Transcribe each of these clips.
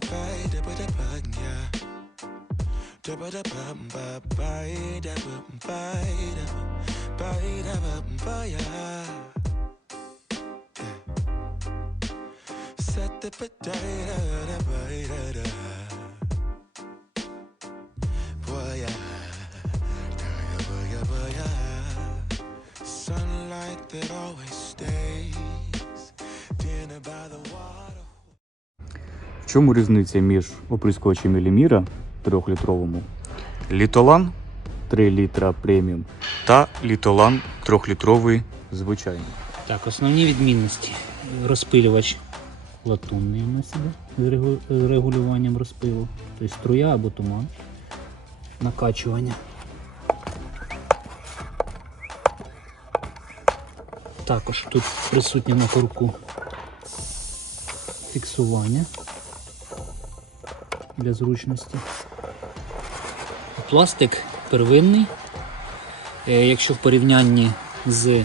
da ba da ba da ba ya da ba da ba ba ba da ba ba da ba da ba ba ya Set the potato da ba da da. Чому різниця між оприскувачем Еліміра 3-літровому, Літолан 3 літра преміум та Літолан 3-літровий звичайний. Так, основні відмінності. Розпилювач латунний у нас іде з з регулюванням розпилу. Тобто струя або туман. Накачування. Також тут присутнє на корку фіксування для зручності. Пластик первинний. Е, Якщо в порівнянні з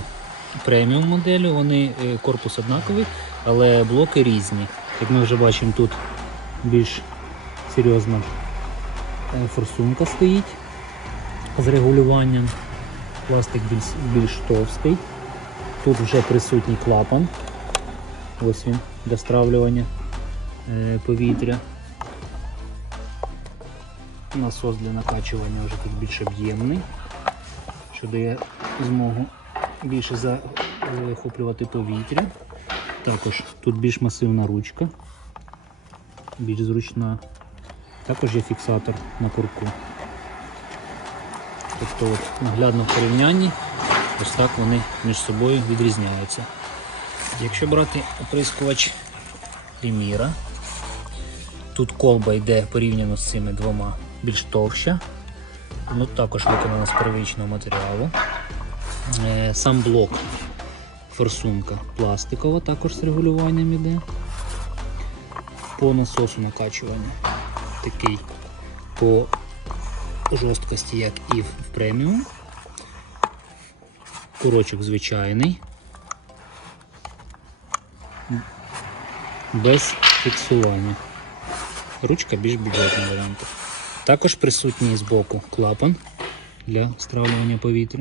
преміум моделлю, вони е, корпус однаковий, але блоки різні. Як ми вже бачимо, тут більш серйозна е, форсунка стоїть з регулюванням. Пластик більш, більш товстий. Тут вже присутній клапан. Ось він для стравлювання повітря. Насос для накачування вже тут більш об'ємний, що дає змогу більше захоплювати повітря. Також тут більш масивна ручка, більш зручна. Також є фіксатор на курку. Тобто от, наглядно в порівнянні ось так вони між собою відрізняються. Якщо брати оприскувач Ліміра, тут колба йде порівняно з цими двома більш товща, ну, також виконана з первичного матеріалу. Е, Сам блок форсунка пластикова, також з регулюванням іде. По насосу накачування такий по жорсткості, як і в преміум. Курочок звичайний. Без фіксування. Ручка більш бюджетного варіанту. Також присутній збоку клапан для стравлювання повітря.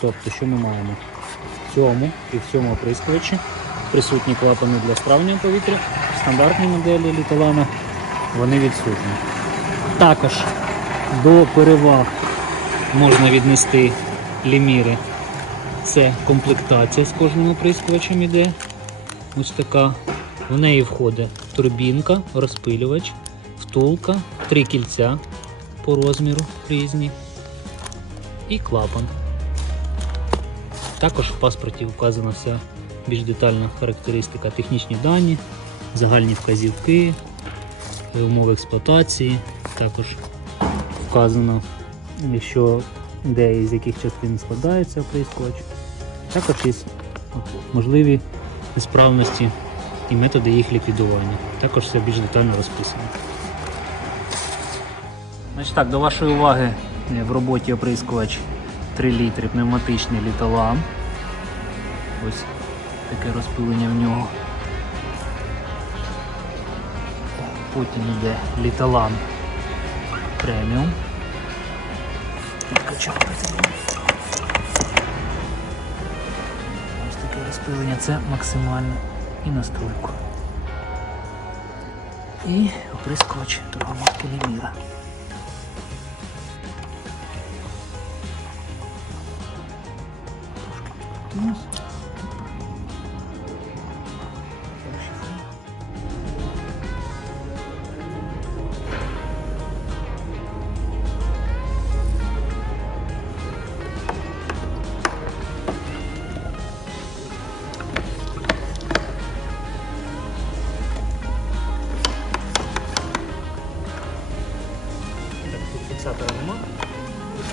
Тобто, що ми маємо? В цьому і в цьому оприскувачі присутні клапани для стравлення повітря. В стандартній моделі літолана вони відсутні. Також до переваг можна віднести ліміри. Це комплектація з кожним оприскувачем іде. Ось така. В неї входить турбінка, розпилювач, втулка, три кільця по розміру різні і клапан. Також в паспорті вказана вся більш детальна характеристика, технічні дані, загальні вказівки, е, умови експлуатації. Також вказано, що де і з яких частин складається оприскувач. Також є можливі несправності і методи їх ліквідування. Також все більш детально розписано. Значить так, до вашої уваги е, в роботі оприскувач 3 літри пневматичний літолам. Ось таке розпилення в нього. Потім йде літолан преміум. Відкачав Ось таке розпилення, це максимальне і настройку. І оприскувач торгомарки Ліміра. Трошки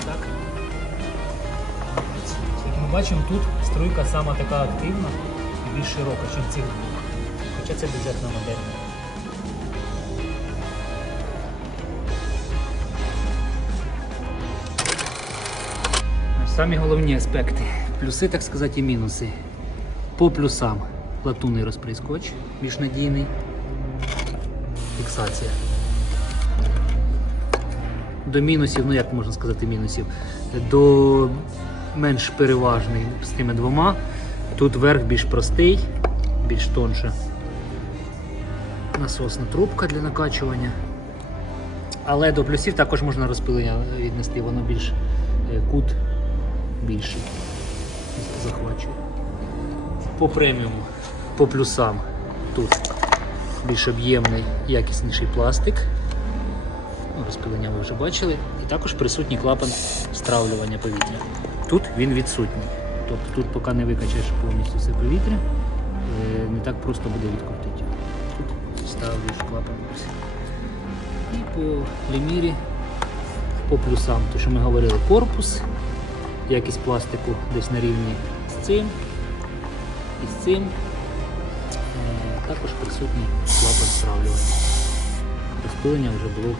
Так. Як ми бачимо, тут струйка сама така активна і більш широка, ніж в цих. Хоча це бюджетна модель. Самі головні аспекти. Плюси, так сказати, і мінуси. По плюсам латунний розприскувач, більш надійний. фіксація. До мінусів, ну як можна сказати, мінусів, до менш переважний з тими двома. Тут верх більш простий, більш тонша. Насосна трубка для накачування. Але до плюсів також можна розпилення віднести, воно більш е, кут більший. Захвачує. По преміуму, по плюсам тут більш об'ємний, якісніший пластик. Розпилення ви вже бачили. І також присутній клапан стравлювання повітря. Тут він відсутній. Тобто тут, поки не викачаєш повністю все повітря, е, не так просто буде відкрутити. Тут ставлюєш клапан. І по лімірі, по плюсам, то що ми говорили, корпус, якість пластику десь на рівні з цим і з цим. Е, Також присутній клапан стравлювання. Розпилення вже було